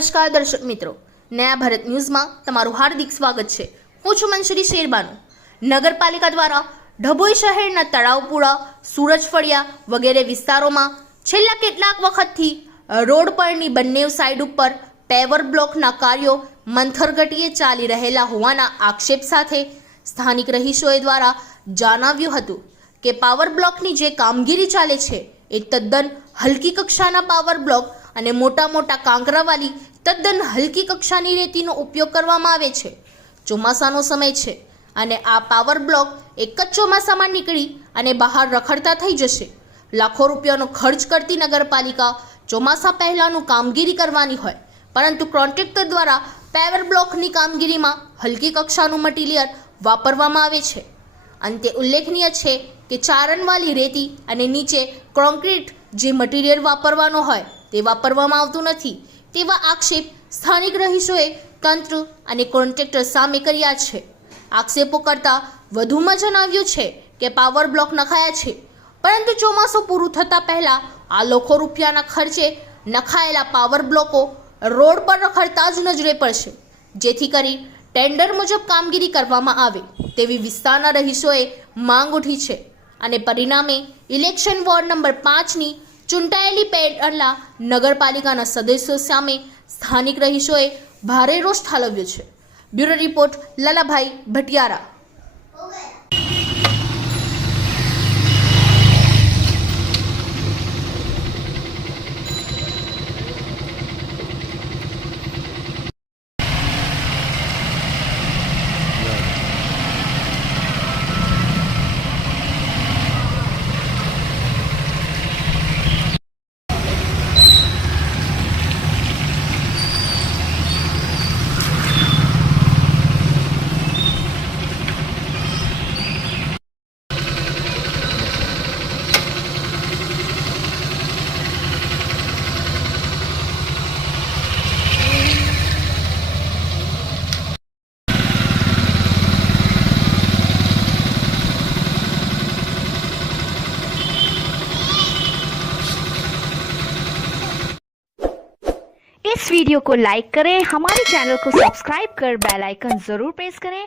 નમસ્કાર દર્શક મિત્રો, નયા ભારત ન્યૂઝમાં તમારું હાર્દિક સ્વાગત છે। હું છું મંસૂરી શેરબાનુ। નગરપાલિકા દ્વારા ડભોઈ શહેરના તળાવપુરા, સૂરજફળિયા વગેરે વિસ્તારોમાં છેલ્લા કેટલાક વખતથી રોડ પરની બંને સાઈડ ઉપર પેવર બ્લોકના કાર્યો મંથર ગતિએ ચાલી રહેલા હોવાના આક્ષેપ સાથે સ્થાનિક રહીશોએ દ્વારા જણાવ્યું હતું કે પાવર બ્લોકની જે કામગીરી ચાલે છે એ તદ્દન હલકી કક્ષાના પાવર બ્લોક અને મોટા મોટા કાંકરાવાળી તદ્દન હલકી કક્ષાની રેતીનો ઉપયોગ કરવામાં આવે છે। ચોમાસાનો સમય છે અને આ પાવર બ્લોક એક જ ચોમાસામાં નીકળી અને બહાર રખડતા થઈ જશે। લાખો રૂપિયાનો ખર્ચ કરતી નગરપાલિકા ચોમાસા પહેલાંનું કામગીરી કરવાની હોય, પરંતુ કોન્ટ્રાક્ટર દ્વારા પાવર બ્લોકની કામગીરીમાં હલકી કક્ષાનું મટીરિયલ વાપરવામાં આવે છે। અંતે ઉલ્લેખનીય છે કે ચારણવાળી રેતી અને નીચે કોન્ક્રીટ જે મટીરિયલ વાપરવાનો હોય તે વાપરવામાં આવતું નથી તેવા આક્ષેપ સ્થાનિક રહીશોએ તંત્ર અને કોન્ટ્રાક્ટર સામે કર્યા છે। આક્ષેપો કરતા વધુમાં જણાવ્યું છે કે પાવર બ્લોક નખાયા છે, પરંતુ ચોમાસું પૂરું થતાં પહેલાં આ લાખો રૂપિયાના ખર્ચે નખાયેલા પાવર બ્લોકો રોડ પર રખડતા જ નજરે પડશે, જેથી કરી ટેન્ડર મુજબ કામગીરી કરવામાં આવે તેવી વિસ્તારના રહીશોએ માંગ ઉઠી છે અને પરિણામે ઇલેક્શન વોર્ડ નંબર 5ની ચૂંટાયેલી પેટલા નગરપાલિકાના સદસ્યો સામે સ્થાનિક રહીશોએ ભારે રોષ ઠાલવ્યો છે। Bureau report Lalabhai Bhatiyara. इस वीडियो को लाइक करें, हमारे चैनल को सब्सक्राइब कर बेल आइकन जरूर प्रेस करें